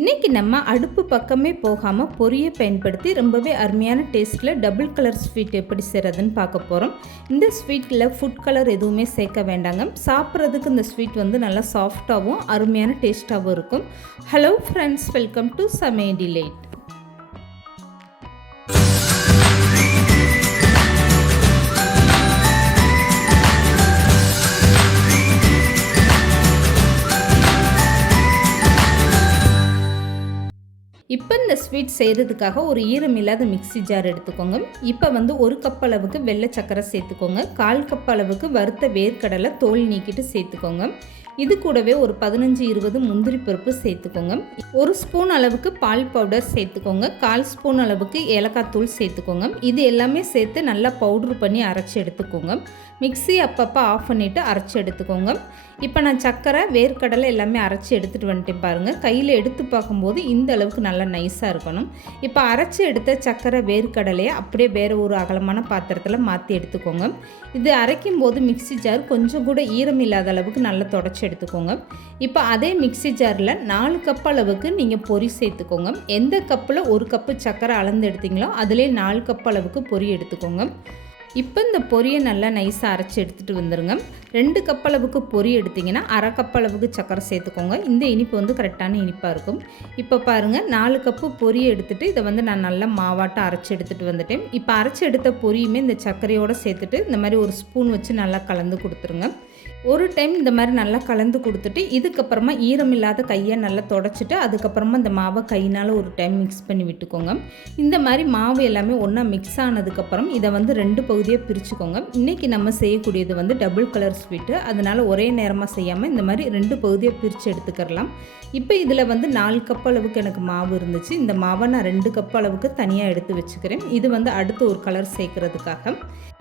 இன்றைக்கி நம்ம அடுப்பு பக்கமே போகாமல் பொரியை பயன்படுத்தி ரொம்பவே அருமையான டேஸ்ட்டில் டபுள் கலர் ஸ்வீட் எப்படி செய்கிறதுன்னு பார்க்க போகிறோம் இந்த ஸ்வீட்டில் ஃபுட் கலர் எதுவுமே சேர்க்க வேண்டாங்க. சாப்பிட்றதுக்கு இந்த ஸ்வீட் வந்து நல்லா சாஃப்டாகவும் அருமையான டேஸ்ட்டாகவும் இருக்கும். ஹலோ ஃப்ரெண்ட்ஸ் வெல்கம் டு சமே டிலேட் ஸ்வீட் செய்கிறதுக்காக ஒரு ஈரம் இல்லாத மிக்ஸி ஜார் எடுத்துக்கோங்க. இப்போ வந்து ஒரு கப் அளவுக்கு வெள்ளை சக்கரை சேர்த்துக்கோங்க. கால் கப் அளவுக்கு வறுத்த வேர்க்கடலை தோல் நீக்கிட்டு சேர்த்துக்கோங்க. இது கூடவே ஒரு பதினஞ்சு இருபது முந்திரி பருப்பு சேர்த்துக்கோங்க. ஒரு ஸ்பூன் அளவுக்கு பால் பவுடர் சேர்த்துக்கோங்க. கால் ஸ்பூன் அளவுக்கு ஏலக்காய் தூள் சேர்த்துக்கோங்க. இது எல்லாமே சேர்த்து நல்லா பவுட்ரு பண்ணி அரைச்சி எடுத்துக்கோங்க. மிக்ஸி அப்பப்போ ஆஃப் பண்ணிவிட்டு அரைச்சி எடுத்துக்கோங்க. இப்போ நான் சக்கரை வேர்க்கடலை எல்லாமே அரைச்சி எடுத்துகிட்டு வந்துட்டேன் பாருங்கள் கையில் எடுத்து பார்க்கும்போது இந்த அளவுக்கு நல்லா நைஸாக இருக்கணும். இப்போ அரைச்சி எடுத்த சக்கரை வேர்க்கடலையை அப்படியே வேறு ஒரு அகலமான பாத்திரத்தில் மாற்றி எடுத்துக்கோங்க. இது அரைக்கும் போது மிக்ஸி ஜார் கொஞ்சம் கூட ஈரம் இல்லாத அளவுக்கு நல்லா தொடச்சி எடுத்துக்கோங்க. இப்போ அதே மிக்ஸி ஜாரில் நாலு கப் அளவுக்கு நீங்கள் பொரி சேர்த்துக்கோங்க. எந்த கப்பில் ஒரு கப்பு சக்கரை அளந்து எடுத்தீங்களோ அதிலே நாலு கப் அளவுக்கு பொரி எடுத்துக்கோங்க. இப்போ இந்த பொரியை நல்லா நைஸாக அரைச்சி எடுத்துகிட்டு வந்துடுங்க ரெண்டு கப் அளவுக்கு பொரி எடுத்திங்கன்னா அரை கப் அளவுக்கு சக்கரை சேர்த்துக்கோங்க. இந்த இனிப்பு வந்து கரெக்டான இனிப்பாக இருக்கும். இப்போ பாருங்கள் நாலு கப்பு பொரியை எடுத்துகிட்டு இதை வந்து நான் நல்லா மாவாட்டம் அரைச்சி எடுத்துகிட்டு வந்துட்டேன். இப்போ அரைச்சி எடுத்த பொரியுமே இந்த சர்க்கரையோடு சேர்த்துட்டு இந்த மாதிரி ஒரு ஸ்பூன் வச்சு நல்லா கலந்து கொடுத்துருங்க. ஒரு டைம் இந்த மாதிரி நல்லா கலந்து கொடுத்துட்டு இதுக்கப்புறமா ஈரம் இல்லாத கையை நல்லா தொடச்சிட்டு அதுக்கப்புறமா இந்த மாவை கையினால் ஒரு டைம் மிக்ஸ் பண்ணி விட்டுக்கோங்க. இந்த மாதிரி மாவு எல்லாமே ஒன்றா மிக்ஸ் ஆனதுக்கப்புறம் இதை வந்து ரெண்டு பகுதியாக பிரிச்சுக்கோங்க. இன்றைக்கி நம்ம செய்யக்கூடியது வந்து டபுள் கலர் ஸ்வீட்டு அதனால் ஒரே நேரமாக செய்யாமல் இந்த மாதிரி ரெண்டு பகுதியாக பிரித்து எடுத்துக்கிறலாம். இப்போ இதில் வந்து நாலு கப் அளவுக்கு எனக்கு மாவு இருந்துச்சு. இந்த மாவை நான் ரெண்டு கப் அளவுக்கு தனியாக எடுத்து வச்சுக்கிறேன். இது வந்து அடுத்து ஒரு கலர் சேர்க்குறதுக்காக.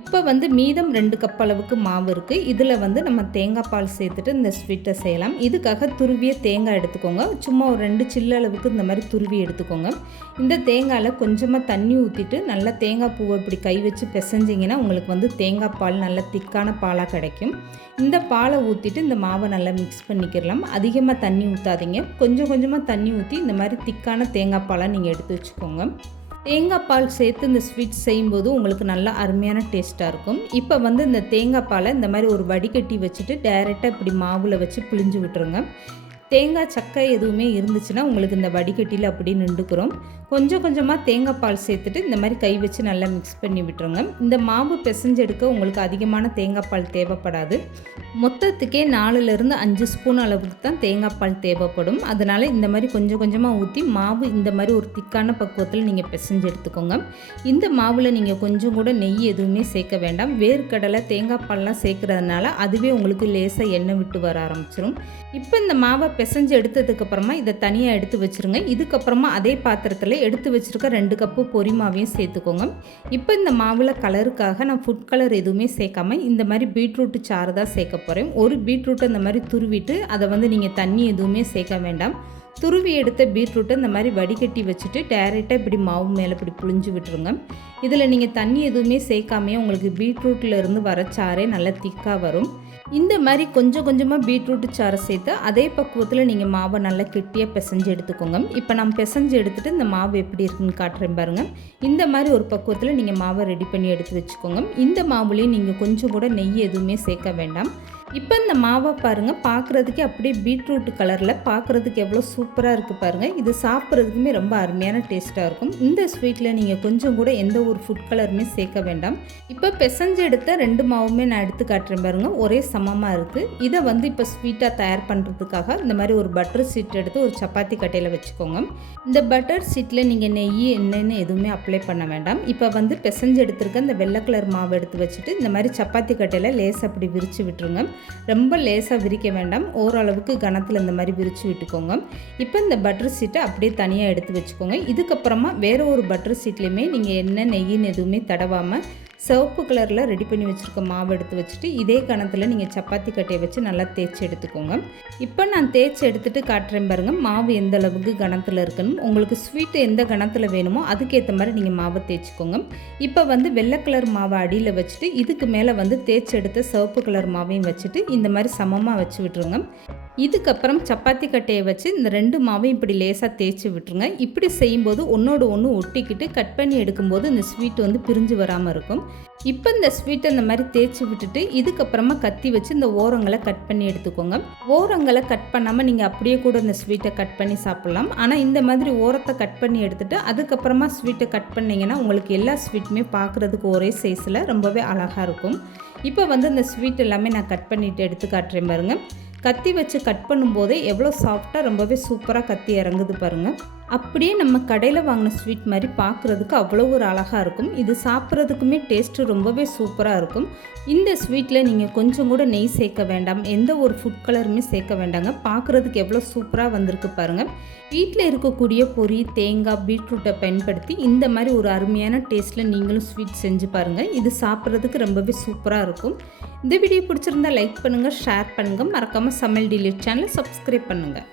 இப்போ வந்து மீதம் ரெண்டு கப் அளவுக்கு மாவு இருக்குது இதில் வந்து நம்ம தேங்காய் பால் சேர்த்துட்டு இந்த ஸ்வீட்டை செய்யலாம். இதுக்காக துருவிய தேங்காய் எடுத்துக்கோங்க. சும்மா ஒரு ரெண்டு சில்லு அளவுக்கு இந்த மாதிரி துருவி எடுத்துக்கோங்க. இந்த தேங்காயில் கொஞ்சமாக தண்ணி ஊற்றிட்டு நல்லா தேங்காய் பூவை இப்படி கை வச்சு பிசைஞ்சிங்கன்னா உங்களுக்கு வந்து தேங்காய் பால் நல்ல திக்கான பாலாக கிடைக்கும். இந்த பாலை ஊற்றிட்டு இந்த மாவை நல்லா மிக்ஸ் பண்ணிக்கிறலாம் அதிகமாக தண்ணி ஊற்றாதீங்க கொஞ்சம் கொஞ்சமாக தண்ணி ஊற்றி இந்த மாதிரி திக்கான தேங்காய் பாலை நீங்கள் எடுத்து வச்சுக்கோங்க. தேங்காய் பால் சேர்த்து இந்த ஸ்வீட் செய்யும்போது உங்களுக்கு நல்லா அருமையான டேஸ்ட்டாக இருக்கும். இப்போ வந்து இந்த தேங்காய் பாலை இந்த மாதிரி ஒரு வடிகட்டி வச்சுட்டு டைரெக்டாக இப்படி மாவில் வச்சு பிழிஞ்சு விட்டுருங்க. தேங்காய் சக்கை எதுவுமே இருந்துச்சுன்னா உங்களுக்கு இந்த வடிகட்டியில் அப்படி நின்றுக்கிறோம். கொஞ்சம் கொஞ்சமாக தேங்காய் பால் சேர்த்துட்டு இந்த மாதிரி கை வச்சு நல்லா மிக்ஸ் பண்ணி விட்டுருங்க. இந்த மாவு பிசைஞ்செடுக்க உங்களுக்கு அதிகமான தேங்காய் பால் தேவைப்படாது. மொத்தத்துக்கே நாலுலேருந்து அஞ்சு ஸ்பூன் அளவுக்கு தான் தேங்காய் பால் தேவைப்படும். அதனால் இந்த மாதிரி கொஞ்சம் கொஞ்சமாக ஊற்றி மாவு இந்த மாதிரி ஒரு திக்கான பக்குவத்தில் நீங்கள் பிசைஞ்சு எடுத்துக்கோங்க. இந்த மாவில் நீங்கள் கொஞ்சம் கூட நெய் எதுவுமே சேர்க்க வேண்டாம். வேர்க்கடலை தேங்காய் பால்லாம் சேர்க்குறதுனால அதுவே உங்களுக்கு லேசாக எண்ணெய் விட்டு வர ஆரம்பிச்சிடும் இப்போ இந்த மாவை பிசைஞ்சு எடுத்ததுக்கப்புறமா இதை தனியாக எடுத்து வச்சுருங்க. இதுக்கப்புறமா அதே பாத்திரத்தில் எடுத்து வச்சுருக்க ரெண்டு கப்பு பொறி மாவையும் சேர்த்துக்கோங்க. இப்போ இந்த மாவில் கலருக்காக நான் ஃபுட் கலர் எதுவுமே சேர்க்காம இந்த மாதிரி பீட்ரூட்டு சாறு தான் சேர்க்க போகிறேன் ஒரு பீட்ரூட்டை இந்த மாதிரி துருவிட்டு அதை வந்து நீங்கள் தண்ணி எதுவுமே சேர்க்க வேண்டாம். துருவி எடுத்த பீட்ரூட்டை இந்த மாதிரி வடிகட்டி வச்சுட்டு டேரெக்டாக இப்படி மாவு மேலே இப்படி புழிஞ்சு விட்டுருங்க. இதில் நீங்கள் தண்ணி எதுவுமே சேர்க்காமையே உங்களுக்கு பீட்ரூட்டில் இருந்து வர சாறே நல்லா திக்காக வரும். இந்த மாதிரி கொஞ்சம் கொஞ்சமாக பீட்ரூட்டு சாறை சேர்த்து அதே பக்குவத்தில் நீங்கள் மாவை நல்லா கெட்டியாக பிசைஞ்சு எடுத்துக்கோங்க. இப்போ நான் பிசைஞ்சு எடுத்துகிட்டு இந்த மாவு எப்படி இருக்குன்னு காட்டுறேன் பாருங்கள் இந்த மாதிரி ஒரு பக்குவத்தில் நீங்கள் மாவை ரெடி பண்ணி எடுத்து வச்சுக்கோங்க. இந்த மாவுலேயும் நீங்கள் கொஞ்சம் கூட நெய் எதுவுமே சேர்க்க வேண்டாம். இப்போ இந்த மாவை பாருங்கள் பார்க்குறதுக்கே அப்படியே பீட்ரூட் கலரில் பார்க்குறதுக்கு எவ்வளோ சூப்பராக இருக்குது பாருங்கள் இது சாப்பிட்றதுக்குமே ரொம்ப அருமையான டேஸ்ட்டாக இருக்கும். இந்த ஸ்வீட்டில் நீங்கள் கொஞ்சம் கூட எந்த ஒரு ஃபுட் கலருமே சேர்க்க வேண்டாம். இப்போ பிசைஞ்சு எடுத்த ரெண்டு மாவுமே நான் எடுத்து காட்டுறேன் பாருங்கள் ஒரே சமமாக இருக்குது இதை வந்து இப்போ ஸ்வீட்டாக தயார் பண்ணுறதுக்காக இந்த மாதிரி ஒரு பட்டர் சீட் எடுத்து ஒரு சப்பாத்தி கட்டையில் வச்சுக்கோங்க. இந்த பட்டர் சீட்டில் நீங்கள் நெய் என்னென்னு எதுவுமே அப்ளை பண்ண வேண்டாம். இப்போ வந்து பிசைஞ்சு எடுத்துருக்க இந்த வெள்ளை கலர் மாவு எடுத்து வச்சுட்டு இந்த மாதிரி சப்பாத்தி கட்டையில் லேஸ் அப்படி விரித்து விட்டுருங்க. ரொம்ப லேசாக விரிக்க வேண்டாம். ஓரளவுக்கு கணத்தில் இந்த மாதிரி விரித்து விட்டுக்கோங்க. இப்போ இந்த பட்டர் சீட்டை அப்படியே தனியாக எடுத்து வச்சுக்கோங்க. இதுக்கப்புறமா வேறு ஒரு பட்டர் சீட்லேயுமே நீங்கள் என்ன நெய்யின்னு எதுவுமே தடவாமல் சிவப்பு கலரில் ரெடி பண்ணி வச்சுருக்க மாவு எடுத்து வச்சுட்டு இதே கணத்தில் நீங்கள் சப்பாத்தி கட்டையை வச்சு நல்லா தேய்ச்சி எடுத்துக்கோங்க. இப்போ நான் தேய்ச்சி எடுத்துகிட்டு காட்டுறேன் பாருங்கள் மாவு எந்த அளவுக்கு கணத்தில் இருக்கணும் உங்களுக்கு ஸ்வீட்டு எந்த கணத்தில் வேணுமோ அதுக்கேற்ற மாதிரி நீங்கள் மாவை தேய்ச்சிக்கோங்க. இப்போ வந்து வெள்ளை கலர் மாவை அடியில் வச்சுட்டு இதுக்கு மேலே வந்து தேய்ச்சி எடுத்த சிவப்பு கலர் மாவையும் வச்சுட்டு இந்த மாதிரி சமமாக வச்சு விட்டுருங்க. இதுக்கப்புறம் சப்பாத்தி கட்டையை வச்சு இந்த ரெண்டு மாவையும் இப்படி லேசாக தேய்ச்சி விட்டுருங்க. இப்படி செய்யும்போது ஒன்றோடு ஒன்று ஒட்டிக்கிட்டு கட் பண்ணி எடுக்கும்போது இந்த ஸ்வீட் வந்து பிரிஞ்சு வராமல் இருக்கும். இப்போ இந்த ஸ்வீட்டை இந்த மாதிரி தேய்ச்சி விட்டுட்டு இதுக்கப்புறமா கத்தி வச்சு இந்த ஓரங்களை கட் பண்ணி எடுத்துக்கோங்க. ஓரங்களை கட் பண்ணாமல் நீங்கள் அப்படியே கூட இந்த ஸ்வீட்டை கட் பண்ணி சாப்பிட்லாம். ஆனால் இந்த மாதிரி ஓரத்தை கட் பண்ணி எடுத்துட்டு அதுக்கப்புறமா ஸ்வீட்டை கட் பண்ணிங்கன்னா உங்களுக்கு எல்லா ஸ்வீட்டுமே பார்க்குறதுக்கு ஒரே சைஸில் ரொம்பவே அழகாக இருக்கும். இப்போ வந்து இந்த ஸ்வீட் எல்லாமே நான் கட் பண்ணிவிட்டு எடுத்து காட்டுறேன் பாருங்கள் கத்தி வச்சு கட் பண்ணும்போதே எவ்வளோ சாஃப்டாக ரொம்பவே சூப்பராக கத்தி இறங்குது பாருங்கள் அப்படியே நம்ம கடையில் வாங்கின ஸ்வீட் மாதிரி பார்க்குறதுக்கு அவ்வளோ ஒரு அழகாக இருக்கும். இது சாப்பிட்றதுக்குமே டேஸ்ட்டு ரொம்பவே சூப்பராக இருக்கும். இந்த ஸ்வீட்டில் நீங்கள் கொஞ்சம் கூட நெய் சேர்க்க வேண்டாம். எந்த ஒரு ஃபுட் கலருமே சேர்க்க வேண்டாங்க. பார்க்குறதுக்கு எவ்வளோ சூப்பராக வந்திருக்கு பாருங்கள் வீட்டில் இருக்கக்கூடிய பொரி தேங்காய் பீட்ரூட்டை பயன்படுத்தி இந்த மாதிரி ஒரு அருமையான டேஸ்ட்டில் நீங்களும் ஸ்வீட் செஞ்சு பாருங்கள் இது சாப்பிட்றதுக்கு ரொம்பவே சூப்பராக இருக்கும். இந்த வீடியோ பிடிச்சிருந்தா லைக் பண்ணுங்கள் ஷேர் பண்ணுங்கள் மறக்காமல் சமையல் டிலீட் சேனலை சப்ஸ்கிரைப் பண்ணுங்கள்